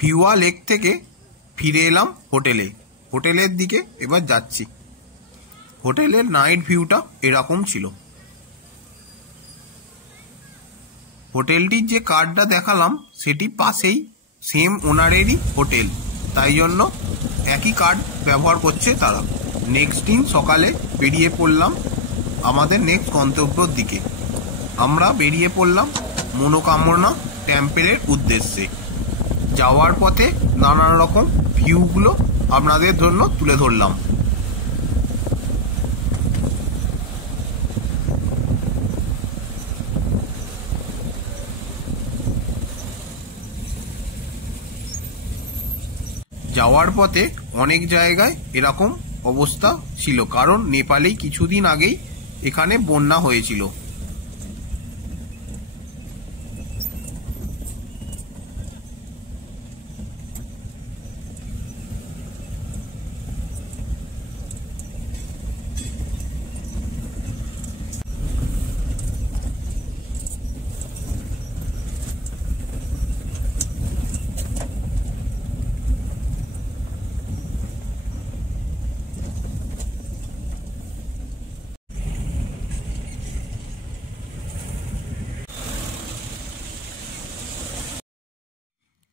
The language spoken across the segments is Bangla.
ভিউয়া লেক থেকে ফিরে এলাম হোটেলে। হোটেলের দিকে এবার যাচ্ছি। হোটেলের নাইট ভিউটা এরকম ছিল। হোটেলটির যে কার্ডটা দেখালাম সেটি পাশেই সেম ওনারেরই হোটেল, তাই জন্য একই কার্ড ব্যবহার করছে তারা। নেক্সট দিন সকালে বেরিয়ে পড়লাম আমাদের নেক্সট গন্তব্যর দিকে। আমরা বেরিয়ে পড়লাম মনোকামনা টেম্পলের উদ্দেশ্যে। যাওয়ার পথে নানান রকম ভিউগুলো আপনাদের জন্য তুলে ধরলাম। যাওয়ার পথে অনেক জায়গায় এরকম অবস্থা ছিল, কারণ নেপালেই কিছুদিন আগেই এখানে বন্যা হয়েছিল।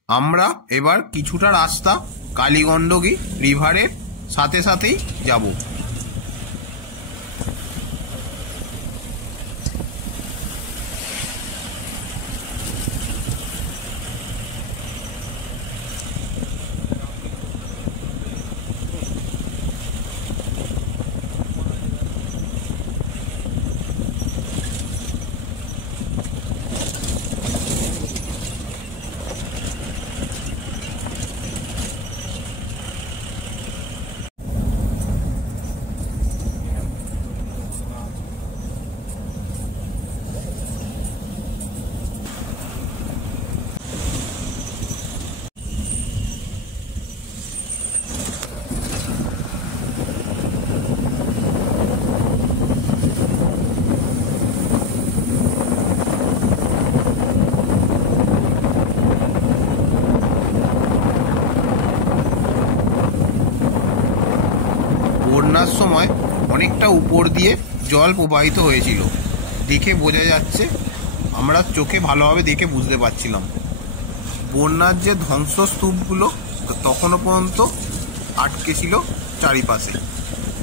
আমরা এবার কিছুটা রাস্তা কালীগণ্ডকী রিভারের সাথে সাথেই যাব। বন্যার সময় অনেকটা উপর দিয়ে জল প্রবাহিত হয়েছিল, দেখে বোঝা যাচ্ছে। আমরা চোখে ভালোভাবে দেখে বুঝতে পারছিলাম বন্যার যে ধ্বংসস্তূপগুলো তখনও পর্যন্ত আটকে ছিল চারিপাশে।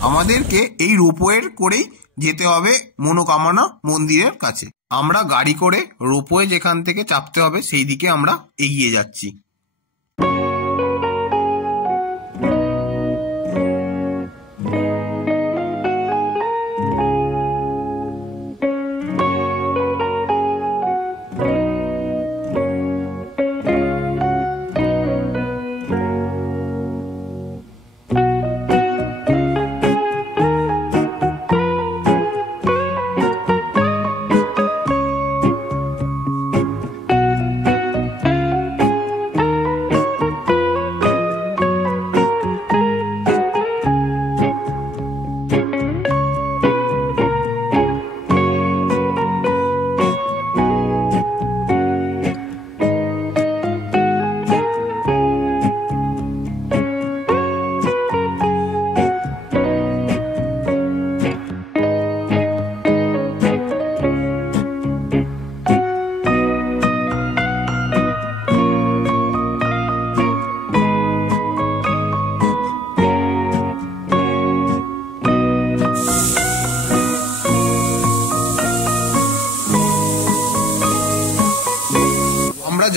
আমাদেরকে এই রোপওয়ের করেই যেতে হবে মনোকামনা মন্দিরের কাছে। আমরা গাড়ি করে রোপওয়ে যেখান থেকে চাপতে হবে সেই দিকে আমরা এগিয়ে যাচ্ছি।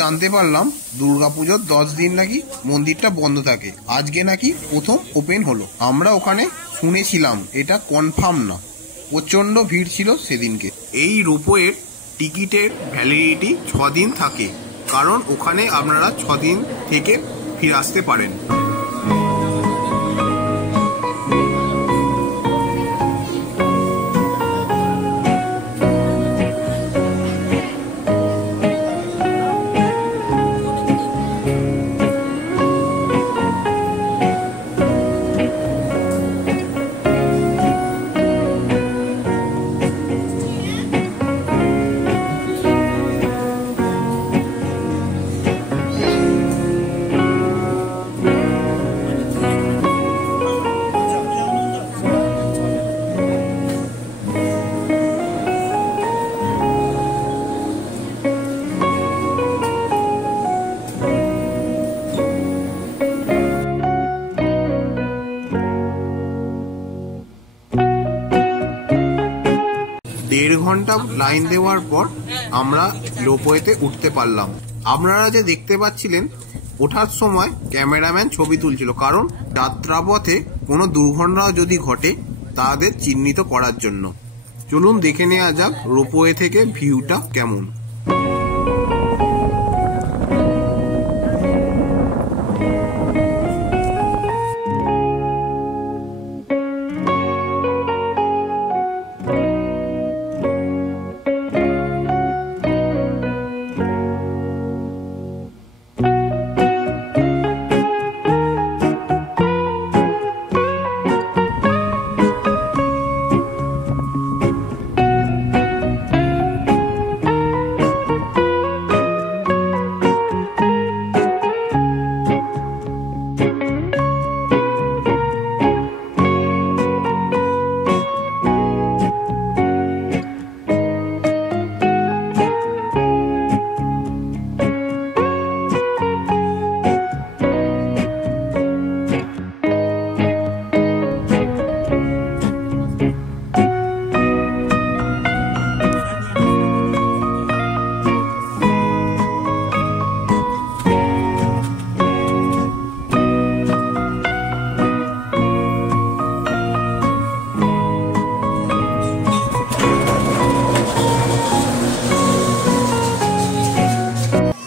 জানতে পারলাম দুর্গাপুজোর 10 দিন নাকি মন্দিরটা বন্ধ থাকে, আজকে নাকি প্রথম ওপেন হলো। আমরা ওখানে শুনেছিলাম, এটা কনফার্ম না। প্রচন্ড ভিড় ছিল সেদিনকে। এই রোপওয়ের টিকিটের ভ্যালিডিটি 6 দিন থাকে, কারণ ওখানে আপনারা 6 দিন থেকে ফিরে আসতে পারেন। ঘন্টা লাইন দেওয়ার পর আমরা রোপওয়েতে উঠতে পারলাম। আপনারা যে দেখতে পাচ্ছিলেন, ওঠার সময় ক্যামেরাম্যান ছবি তুলছিল, কারণ যাত্রাপথে কোনো দুর্ঘটনা যদি ঘটে তাদের চিহ্নিত করার জন্য। চলুন দেখে নেওয়া যাক রোপওয়ে থেকে ভিউটা কেমন।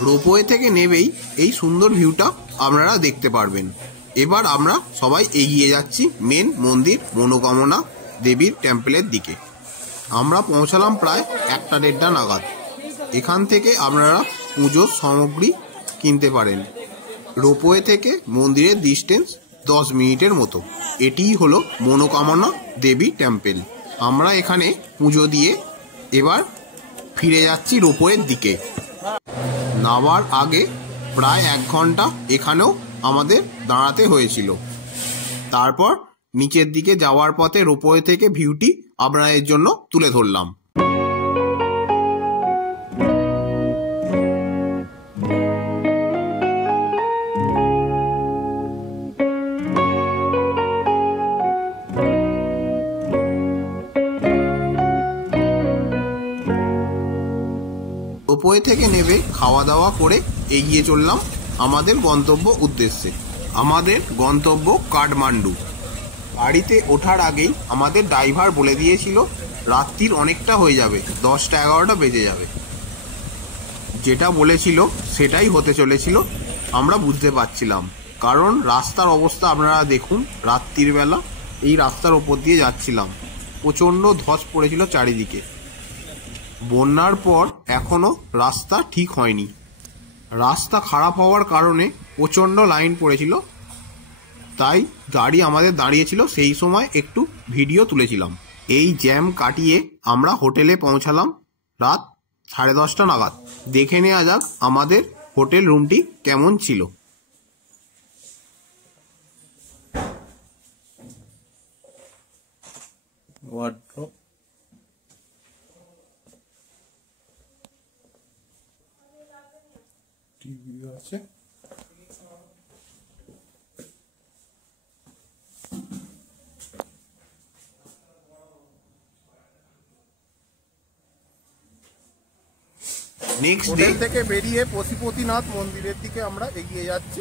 রোপওয়ে থেকে নেবেই এই সুন্দর ভিউটা আপনারা দেখতে পারবেন। এবার আমরা সবাই এগিয়ে যাচ্ছি মেন মন্দির মনোকামনা দেবীর টেম্পলের দিকে। আমরা পৌঁছালাম প্রায় 1-1:30 নাগাদ। এখান থেকে আপনারা পুজোর সামগ্রী কিনতে পারেন। রোপওয়ে থেকে মন্দিরের ডিস্টেন্স 10 মিনিটের মতো। এটিই হলো মনোকামনা দেবী টেম্পল। আমরা এখানে পুজো দিয়ে এবার ফিরে যাচ্ছি রোপওয়ের দিকে। নামার আগে প্রায় 1 ঘন্টা এখানেও আমাদের দাঁড়াতে হয়েছিল। তারপর নিচের দিকে যাওয়ার পথে রোপওয়ে থেকে ভিউটি আপনাদের জন্য তুলে ধরলাম। রোপওয়ে থেকে নেমে খাওয়া দাওয়া করে এগিয়ে চললাম আমাদের গন্তব্য উদ্দেশ্যে। আমাদের গন্তব্য কাঠমান্ডু। গাড়িতে ওঠার আগেই আমাদের ড্রাইভার বলে দিয়েছিল রাত্রির অনেকটা হয়ে যাবে, 10টা-11টা বেজে যাবে। যেটা বলেছিল সেটাই হতে চলেছিল, আমরা বুঝতে পারছিলাম। কারণ রাস্তার অবস্থা আপনারা দেখুন, রাত্রির বেলা এই রাস্তার ওপর দিয়ে যাচ্ছিলাম, প্রচণ্ড ধস পড়েছিল চারিদিকে। বন্যার পর এখনো রাস্তা ঠিক হয়নি। রাস্তা খারাপ হওয়ার কারণে প্রচণ্ড লাইন পড়েছিল, তাই গাড়ি আমাদের দাঁড়িয়েছিল। সেই সময় একটু ভিডিও তুলেছিলাম। এই জ্যাম কাটিয়ে আমরা হোটেলে পৌঁছালাম রাত 10:30 নাগাদ। দেখে নেওয়া যাক আমাদের হোটেল রুমটি কেমন ছিল। ওয়ার্ড্রপ, টিভি আছে, নেক্সট ডে থেকে বেরিয়ে পশুপতিনাথ মন্দিরের দিকে আমরা এগিয়ে যাচ্ছি।